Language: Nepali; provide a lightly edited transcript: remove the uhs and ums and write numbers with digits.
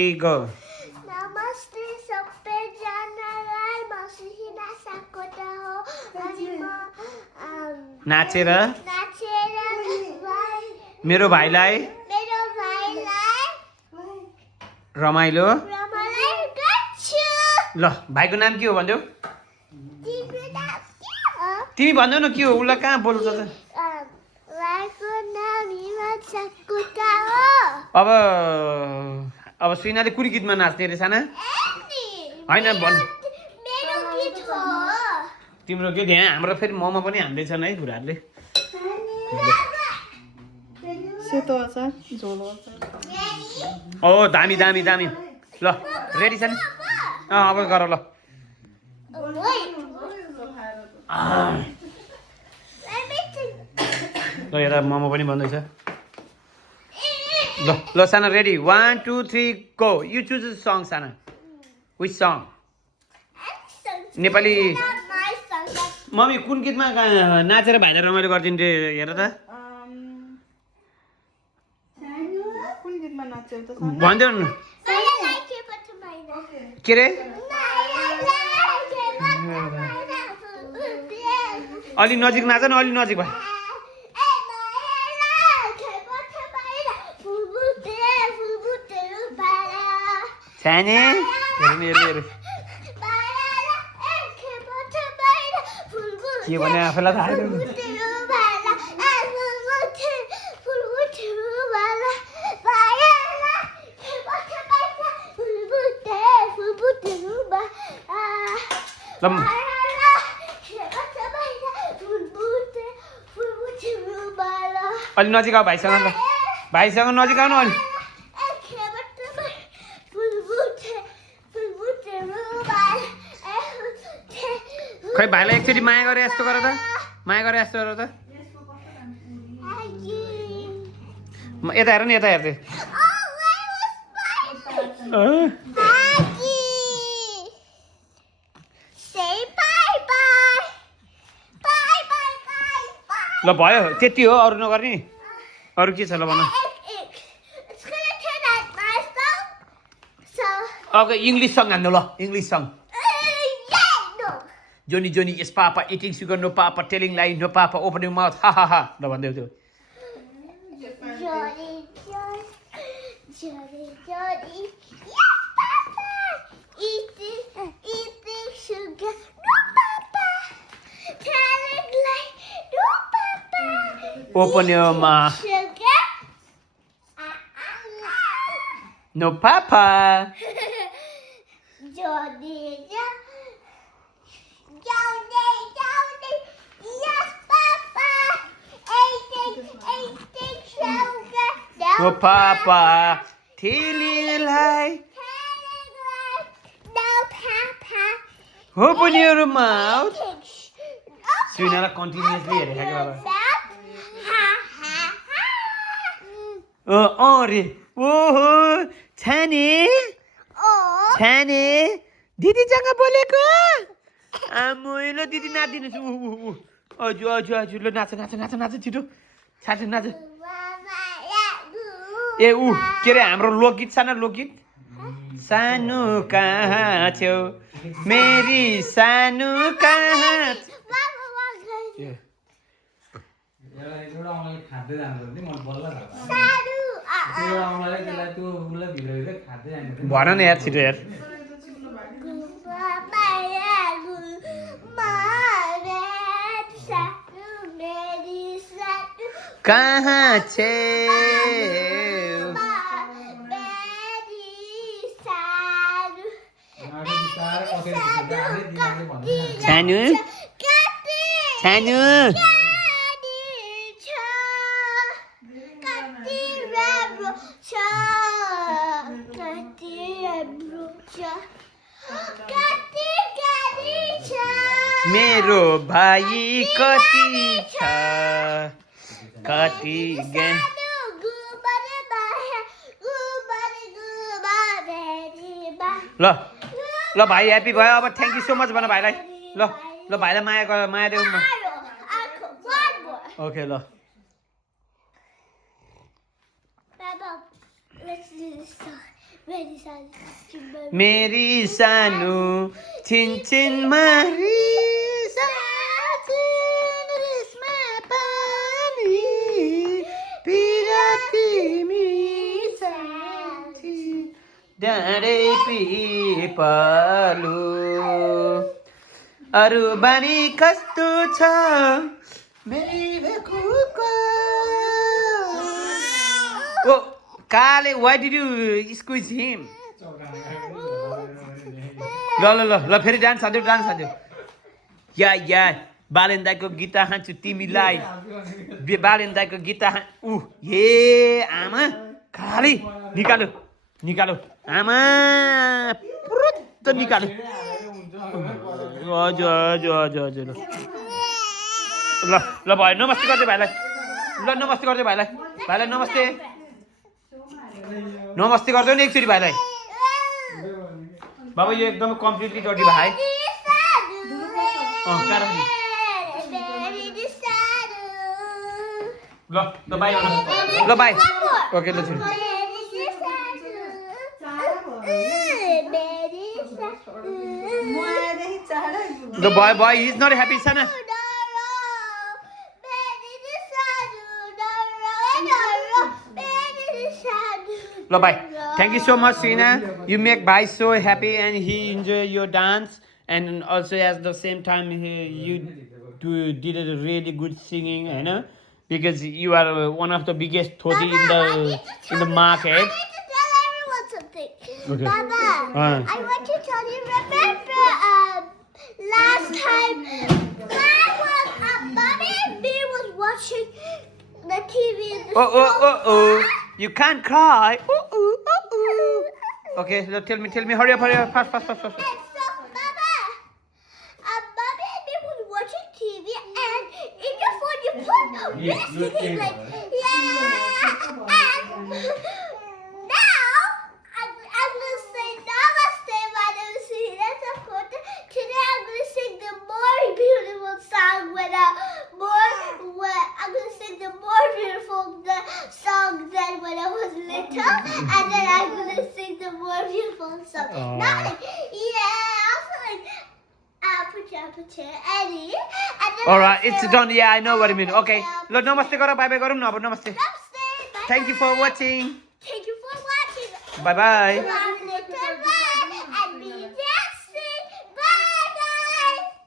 Go. नमस्ते सबैजनालाई म सुसिना सापकोटा हो अनि म नाचेर नाचेर मेरो भाइलाई रमाइलो गर्छु। ल भाइको नाम के हो भन्देऊ? तिम्रो नाम के हो? तिमी भन्देऊ न के हो? उसलाई कहाँ बोल्छ त? भाइको नाम हिमन सापकोटा हो। अब सुइनाले कुन गीतमा नाच्ने रे साना? होइन भन्। मेरो गीत हो। तिम्रो गीत यहाँ हाम्रो फेरि मोमो पनि हान्दैछन् है बुढाहरूले। सेतो अचार झोल अचार ओ दामी दामी दामी। ल रेडी छन्? अब गर ल। ल यता मोमो पनि बन्दैछ। ल ल Sana ready 1 2 3 go. You choose a song Sana. Which song? Nepali mummy कुन गीतमा नाचेर भाइलाई रमाइलो गरिदिनु रे हेर त। कुन गीतमा नाच्यौ त भनिदेऊ न के रे? अलि नजिक नाच न, अलि नजिक भयो। साने हेर्नु हेर्नु के भने आफैलाई थाहा छैन। अलि नजिक आऊ भाइसँग। ल भाइसँग नजिक आउनु अलि। खै भाइलाई एकचोटि माया गरे यस्तो गर त। माया गरे यस्तो गर त। यता हेर नि, यता हेर्दै। ल भयो त्यति हो, अरू नगर्ने। अरू के छ ल भन। अब इङ्ग्लिस सङ हान्नु। ल English song. Johnny Johnny is Papa eating sugar, no Papa telling lie, no Papa opening mouth, ha ha ha. ल भन्दै थियो। Johnny, yes Papa, eating sugar, no Papa, telling lie, no Papa. Open your mouth. Sugar, No Papa. Johnny, yes Papa, eating sugar, No Papa. Telling lie. no Papa. Open your mouth. सुइनालाई continuously हेरेको के बाबा? रे ओहो छाने छाने दिदीसँग बोलेको। आमै ल दिदी नाचिदिनुहोस्। हजुर हजुर हजुर। ल नाच नाच नाच नाच छिटो नाच नाच। ए के अरे हाम्रो लोकगीत सानो लोकगीत। सानो कहाँ छेउ मेरी सानो कहाँ। भन न यार छिटो यार। कहाँ छे सानो सानो। मेरो भाइ कति छ कति ल ल भाइ ह्याप्पी भयो। अब थ्याङ्क यू सो मच भन भाइलाई। ल ल भाइलाई माया गर, माया देऊ। ओके ल Let's do this song. Very sad. मेरी सानो छिनछिन मारी रेसमा पानी पिरातीमी साथी डाँडै पिपलु अरू बानी कस्तो छ मेरी भेकुको ओ काले why did you squeeze him ल ल ल ल फेरि डान्स हान्थ्यो या बालेन दाइको गीता हान्छु तिमीलाई बालेन दाइको गीता ए आमा खाली निकालो आमा पुरुत्त निकाल्यो हजुर ल भाइ नमस्ते गर्दै भाइलाई नमस्ते गर्दै भाइलाई नमस्ते गर्दै नि एकचोटि भाइलाई बाबा यो एकदम कम्प्लिटली डटी भाइ ल बाई ओके ल छोरी The boy, he's not happy, Sana. Bye. Thank you so much, Sina. You make Bhai so happy and he enjoy your dance. And also at the same time, you did a really good singing, you know, because you are one of the biggest thoti in the market. I need to tell everyone something. Okay. Baba, I want to tell you, remember last time Mommy and me was watching the TV in the sofa. You can't cry. Okay, tell me, hurry up, fast. And so, Baba, Mommy and me was watching TV, and in your phone you put singing like, yeah. And now I'm gonna say Namaste, Madam Sina Sakota. Today I'm gonna sing the more beautiful song I'm gonna sing the more beautiful song than when I was little, and then I'm gonna sing the more beautiful song. Now, also like put your Eddie. Alright, it's done. Yeah, I know what you mean. Okay. Look, namaste garo, bye garo na, namaste. Namaste. Bye. Thank you for watching. Thank you for watching. Bye. Bye.